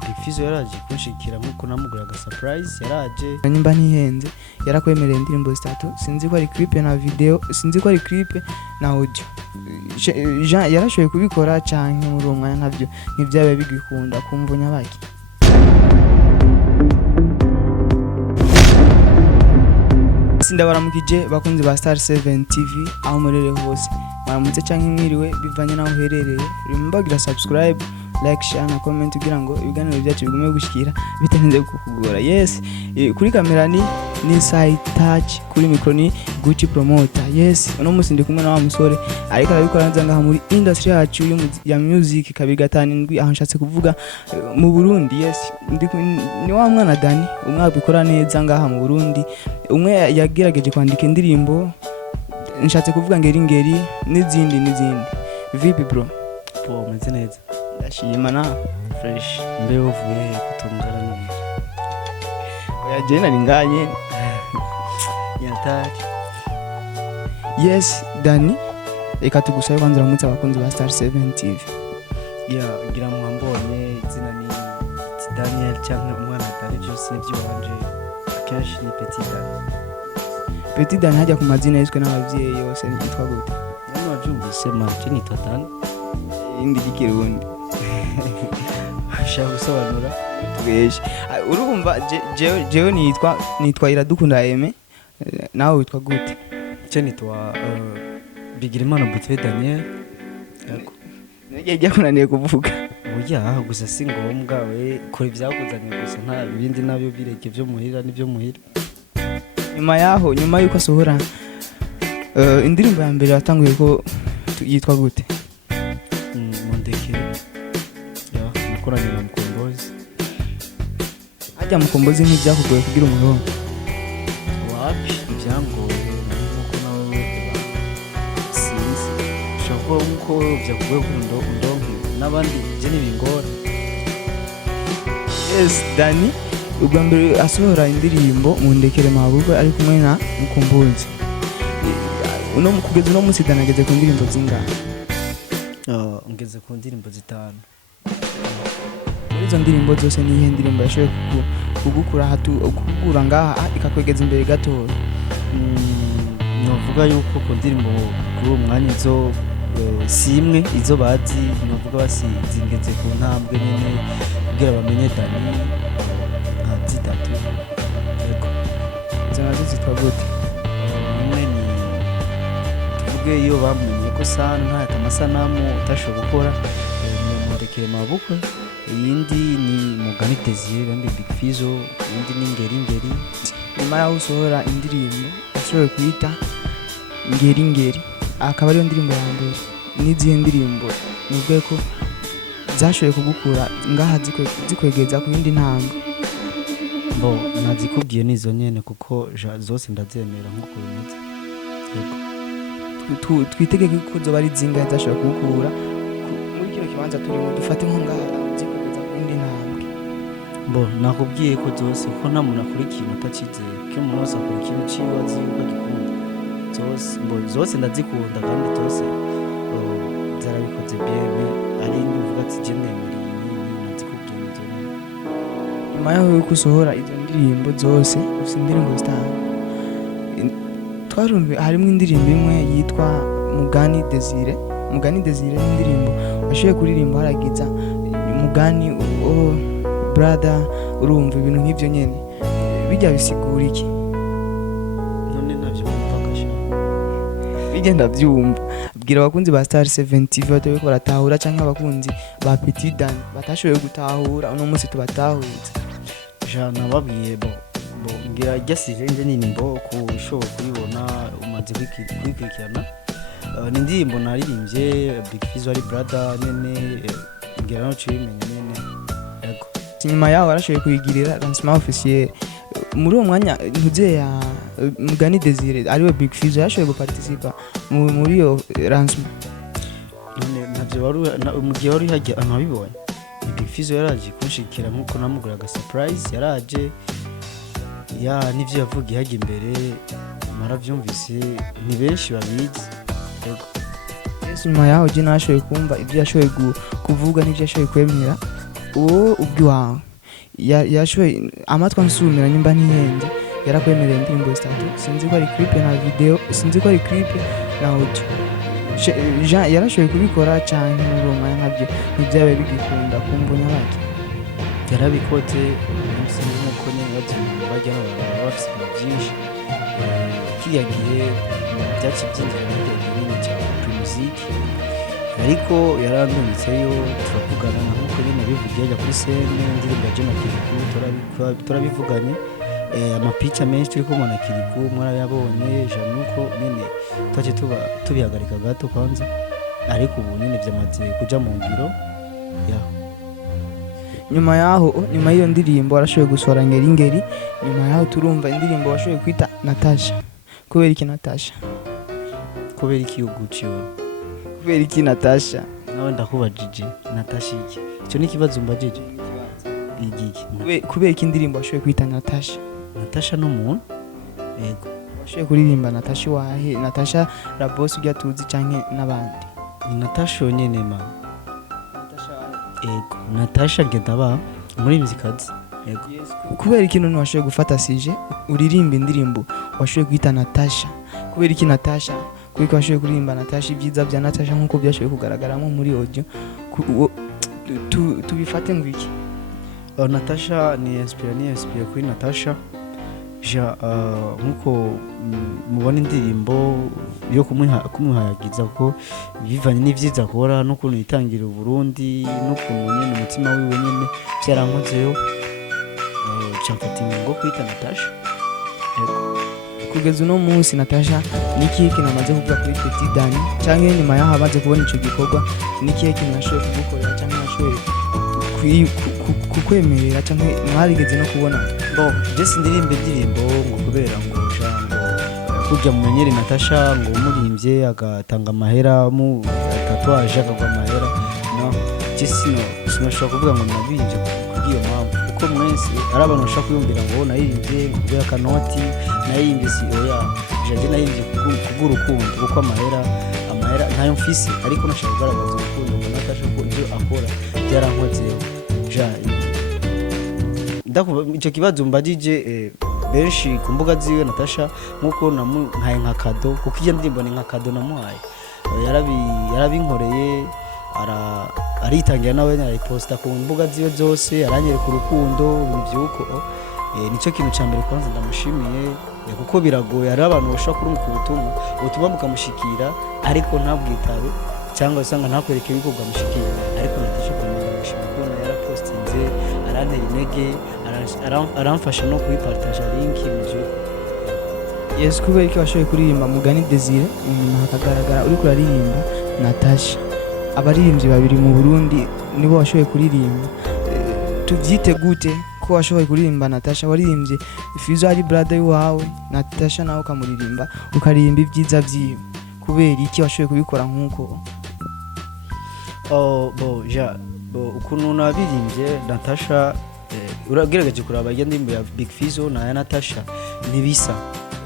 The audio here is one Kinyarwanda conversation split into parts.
Big Fizzo yaraje kunshikira nkuko namuguraga surprise yaraje nimba ntihenze yarakwemereye indirimbo zitatu sinzi ko ari clip na video sinzi ko ari clip na audio Jean yarashoboye kubikora canke muri uwo mwanya navyo ntivyabaye bigikunda kumvunya baki Sindabaramukije bakunzi ba Star 7 TV aho murere hose maramutse canke mwiriwe bivanye naho uherereye rimbagira subscribe like share na comment kugira ngo ibiganiro byacu bigume gushikira bitarenze kukugora. Yes, kuri kamera ni Side Touch, kuri micro ni Gucci promoter. Yes, uno musi ndi kumwe na wa musore ariko arabikora nza ngaha muri industry yacu ya music kabiri aho nshatse kuvuga mu Burundi. Yes, ni wa mwana Dani umwabikora neza ngaha mu Burundi, umwe yagerageje kwandika indirimbo nshatse kuvuga ngeri n'izindi. Vipi bro? meze neza ndashima na fresh mbe uvuye kutungara none oya je nari nganye yatari. Yes Dani, reka tugusabe kwanza uramutse abakunzi ba Star 7 TV. Ngira mwambonye izina ni Petidanny cyangwa umwana Dani byose n'iby'wanje akenshi ni Petidanny hajya ku mazina yiswe n'abavyeyi yose nitwa gute? None wabyumvise manje ni Petidanny indi dikirundi ashaka gusobanura tweshe urumva jewe nitwa Iradukunda Aime, nawe witwa gute? cyo nitwa Bigirimana Petidanny. Yego ngiye kunaniye kuvuga oya gusa si ngombwa we kora ibyakuzanye gusa nta bindi nabyo bireke byo muhira nibyo muhira. Nyuma yuko asohora indirimbo ya mbere yatanguye ko yitwa gute? Nakoranye na Mukombozi. Hajya Mukombozi ntibyakugoye kugira umurongo? Wapi ibyangoye nuko nawe sinzi shoko uko byakugoye kundo n'abandi je nibingora. Yes Dani, ubwa mbere asohora indirimbo mu ndekere mabugo ari kumwe na Mukombozi. Uno mukugeza no musi danageze ku ndirimbo zingahe? Ngeze ku ndirimbo 5. Izo ndirimbo zose ni ihe ndirimbo yashoboye kugukura ngaha ikakwegeza imbere gato? Novuga yuko ku ndirimbo kuri umwanya izo simwe izo bazi novuga basizingeze ku ntambwe nyene kugira bamenye Dani nka zitatu. Yego izo nazo zitwa gute? Imwe ni tuvuge iyo bamenye ko sana nta amasanamu utashobora gukora mu ndekere mabukwe. Iyindi ni Mugani Desire bambe Big Fizzo, iyindi ni ngeri. Nyuma yaho usohora indirimbo ashoboye kwita ngeri akaba ariyo ndirimbo ya mbere, n'izihe ndirimbo nubwo ko zashoboye kugukura ngaha zikwegeza ku yindi ntambwe? Nazikubwiye nizo nyene kuko zose ndazemera nkuko bimeze. Yego twitegeke ko zo bari zingahe zashoboye kugukura muri kino kibanza turimo dufate nko ngaha nakubwiye ko zose ko nta muntu akora ikintu atakizeye ko umuntu wese akora ikintu ciwe azi yuko agikunda. Zose ndazikunda kandi zose zarabikoze byewe ari ndivuga ati je ndemereye nazikubwiye nizo nyene. Nyuma yaho yuko usohora izo ndirimbo zose ufite indirimbo zitanu, twarumve harimo indirimbo imwe yitwa Mugani Desire ni indirimbo washoboye kuririmba haragiza Mugani brother, urumva ibintu nk'ibyo nyene bijya bisigura iki? None navyo mpakasha bigenda byumva. Bwira abakunzi ba Star 7 TV batabe ko baratahura canke abakunzi ba Petidanny batashoboye gutahura uno munsi tubatahuriza. Jana babwiye ngira ryasije nje nini kushobora kubibona umaze kwikurikirana. Ni indirimbo naririmbye Big Fizzo ari brother nene ngira no cimenya nene. Yego nyuma yaho arashoboye kuyigirira lancement officiel. Muri uwo mwanya ntuze ya Mugani Desire ariwe Big Fizzo yashoboye guparticipa muri iyo lancement. None navyo wari mu gihe wari hajya amabibonye. Big Fizzo yaraje kunshikira nkuko namuguraga surprise yaraje nivyo yavugiye hajya imbere maravyumvise ni benshi babizi. Yego nyuma yaho je nashoboye kumva ibyo yashoboye kuvuga n'ibyo yashoboye kwemera. uwo ubwiwawe yashoye amatwi ansumira nyimba ntihenze yarakwemereye indirimbo zitatu sinzi ko ari clip na video sinzi ko ari clip na audio yarashoboye kubikora cyane muri uwo mwanya nkabyo ntibyabaye bigikunda kumbunya bake yarabikoze sinzi nk'uko nyine bajya baba bafite ibintu byinshi kiyagiye byatsi by'inzira binini cyane ku muziki ariko yarandumitseyo turavugana nk'uko nyine bivugiye ajya kuri sene indirimbo ya Jema Kiriku turabivuganye amapica menshi turi kumana Kiriku mwarayabonye nuko nyine twaje tubihagarika gato kwanza ariko ubu nyine byamaze kuja mu ngiro ya nyuma y'iyo ndirimbo arashoboye gusohora ngeri nyuma yaho turumva indirimbo washoboye kwita Natasha kubera iki Natasha kubera iki uguciwe kubera iki Natasha nawe ndakubajije Natasha iki icyo ni ikibazo mbajije igiki kubera iki indirimbo washoboye kwita Natasha n'umuntu yego washoboye kuririmba Natasha wahe Natasha la boss ujya tuzi canke n'abandi ni Natasha nyene ma yego Natasha ngenda muri muzikazi yego kubera ikintu washoboye gufata sije uririmba indirimbo washoboye kwita Natasha kubera iki Natasha kuko washoboye kuririmba Natasha ibyiza bya Natasha nkuko byashoboye kugaragaramo muri audio tubifate ngwiki Natasha ni inspire kuri Natasha nkuko mubona indirimbo yo kumuhayagiza kuko bivanye n'ivyiza akora n'ukuntu yitangira Burundi n'ukuntu nyene umutima wiwe nyene byarankozeyo cyafata ingo kwita Natasha kugeza uno munsi Natasha niki kinamaze kuvuga kuri Petidanny canke nyuma yaho amaze kubona ico gikorwa niki kinashoboye kugukorera canke nashoboye kukwemerera canke mwarigeze no kubona jesi indirimbo ngo kubera ngo kujya mumenyere Natasha ngo umurimbye agatanga amahera mu tatuwaje akagwa amahera no jesi sinashobora kuvuga ngo nabinje kubw'iyo mpamvu kuko mwese ari abantu bashaka kuyumvira ngo nayirimbye kubera kanoti nayirimbye si oya jaje nayirimbye kubw'urukundo kuko amahera ntayo mfise ariko nashaka kugaragaza urukundo ngo Natasha ko ibyo akora byarankozeho icyo kibazo mbajije benshi ku mbuga ziwe Natasha nkuko namuhaye nka kado kuko iyo ndirimbo ni nka kado namuhaye yarabinkoreye aritangira nawe yarayiposta ku mbuga ziwe zose aranyereka urukundo ibivyuko nicyo kintu cya mbere kwanza ndamushimiye kuko biragoye ari abantu bashaka kurunguka ubutumwa bukamushikira ariko ntabwitabe cyangwa usanga ntakwereke yuko bwamushikira ariko Natasha ndamushimira kubona yarapostinze arantera intege aramfasha no kuyipartaja link muvyo yes kubera iki washoboye kuririmba Mugani Desire inyuma hakagaragara uri kuririmba Natasha abaririmbyi babiri mu Burundi nibo washoboye kuririmba tuvyite gute ko washoboye kuririmba Natasha waririmbye Fizzo ari brother wawe Natasha nawe ukamuririmba ukaririmba ibyiza vyiwe kubera iki washoboye kubikora nkuko ukuntu nabirimbye Natasha uragerageje kuraba indirimbo ya Big Fizzo na Natasha ntibisa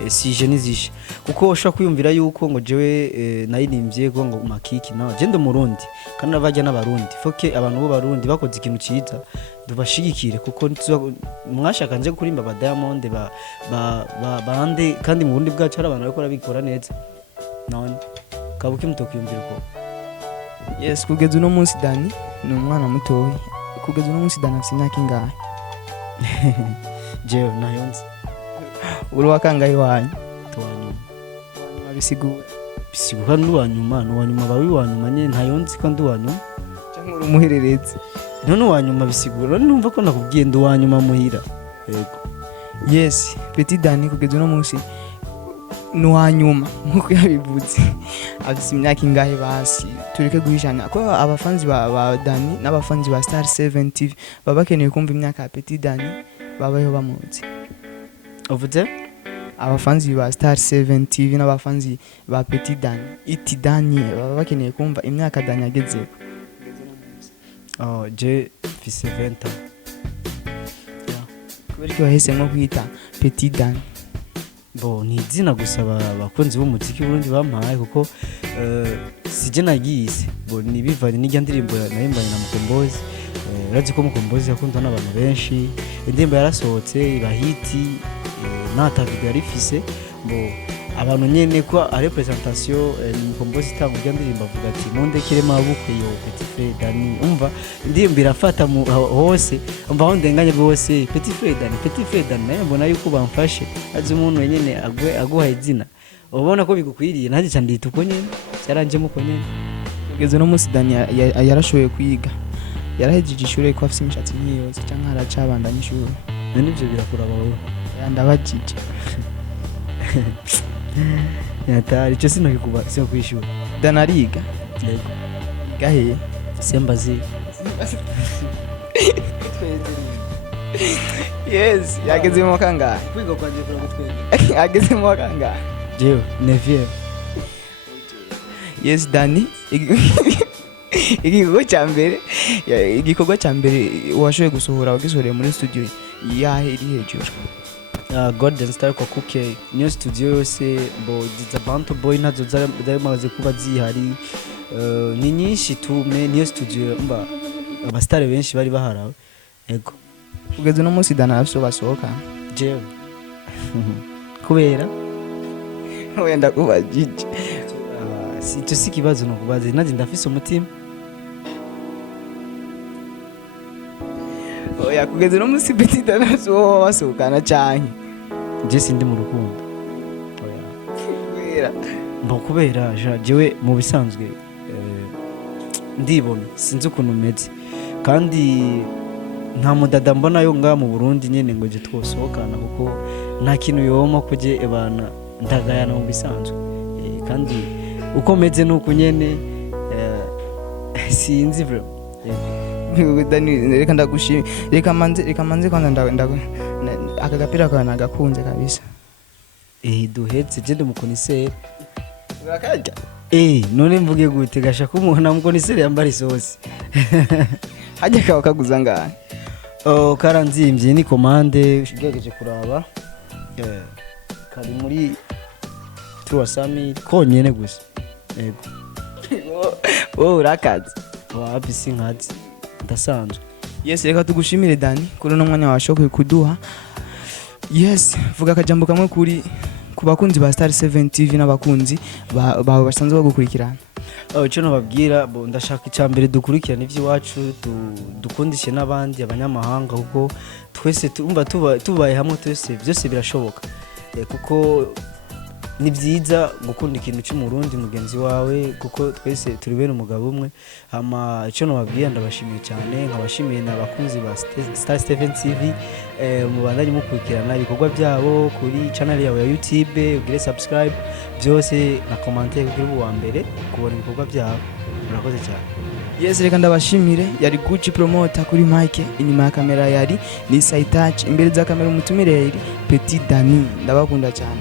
sije nizishe kuko ushaka kwiyumvira yuko ngo jewe nayirimbye ngo makiki nawe je ndo Murundi kandi abajya n'abarundi foke abantu bo barundi bakoze ikintu ciza dubashigikire kuko mwashaka nje kurimba ba Diamond bande kandi mu Burundi bwacu hari abantu bakora bikora neza none kabuke mutokiyumvira uko yes kugeza uno munsi Dani ni umwana mutoyi kugeza uno munsi Dani afite imyaka ingahe jewe nayonze uri wakangaye wanyu tuwanyuma bisigura n'uwanyuma bawi wanyuma nyene ntayonze ko nduwanyuma cyangwa uri umuhererezi none uwanyuma bisigura numva ko nakubwiye nduwanyuma muhira yego yes Petidanny kugeza uno munsi nuwanyuma nkuko yabivuze afite imyaka ingahe basi tureke guhishanya ko abafanzi ba Dani n'abafanzi ba Star 7 TV baba bakeneye kumva imyaka ya Petidanny babayeho bamuzi uvuze abafanzi ba Star 7 TV n'abafanzi ba Petidanny baba bakeneye kumva imyaka Dani ageze je fise 20 ans kubera ko wahise nko kwita Petidanny ni izina gusa abakunzi b'umuziki Burundi bampaye kuko sije nagiyise ni bivanye n'ijya ndirimbo nayimbanye na Mukombozi urazi ko mukombozi yakundwa n'abantu benshi, indirimbo yarasohotse iba hiti, nta video yarifise ngo abantu nyene ko ari presentation mukombozi itanga urya ndirimbo avuga ati mundekere mabukwe yo Petidanny, umva indirimbo irafata hose, umva aho ndenganye bose Petidanny naye mbona yuko bamfashe azi umuntu nyene aguha izina, ubona ko bigukwiriye nanjye cyandita uko nyene cyaranjemo uko nyene. Kugeza no musi Dani yarashoboye kwiga, yarahejeje ishure ko afise imishatsi nkiyose cyangwa haracabandanya ishure, none ivyo birakuraba wowe ndabajije yatari cyo sinokikuba sio kwishura. Dani ariga Yego gahe sembazi yes yageze mu kangahe kwiga kwanje kura gutwenge ageze mu kangahe jewe nevier. Yes Dani igikorwa cya mbere washoboye gusohora wagisohoreye muri studio Yahereye hejuru Golden Star kwa kuke niyo studio yose bo diza bantu boy nazo zamaze kuba zihari, ni nyinshi tume niyo studio mba abastare benshi bari baharawe. Yego kugeza no munsi Dani afso basohoka jewe kubera wenda kubajije si cyo kibazo no kubaza naje ndafise umutima. Oya kugeza no munsi Petidanny afso basohokana cyane je sindi mu rukundo. Oya kubera jewe mu bisanzwe ndibona sinzi ukuntu meze kandi nta mudada mbona yo nga mu Burundi nyene ngo je twosohokana kuko nta kintu yoma kuje ebana ndagayana mu bisanzwe, kandi uko meze nuko nyene sinzi bro. Dani reka ndagushimira, reka manze kwanza aka gapira kawe nagakunze kabisa. Duhetse je ndi mukonisere urakarya none mvuge gute gasha ko umuntu mukonisere yambara isosi hajya kawa kaguza ngahe karanzimvye ni commande ugejeje kuraba kari muri 300 konyene gusa. Yego urakaze wapi sinkazi ndasanzwe. Yes reka tugushimire Dani kuri no mwanya washoboye kuduha. Yes vuga akajambo kamwe kuri ku bakunzi ba Star 7 TV n'abakunzi bawe basanzwe bagukurikirana. Cyo nababwira bo ndashaka icyambere dukurikirana ivy'iwacu dukundishe n'abandi abanyamahanga kuko twese tubaye hamwe twese byose birashoboka, kuko ni byiza gukunda ikintu cy'umurundi mugenzi wawe kuko twese turi bene umugabo umwe. Hama icyo nababwira ndabashimiye cyane, nkabashimiye n'abakunzi ba Star 7 TV, mubandanye mukurikirana ibikorwa byabo kuri channel yawe ya YouTube, ugire subscribe byose na commenter kuri uwa mbere kubona ibikorwa byabo. Murakoze cyane. Yes reka ndabashimire, yari Gucci promoter kuri mic, inyuma ya kamera yari ni Saitach, imbere za kamera umutumire yari Petidanny. Ndabakunda cyane.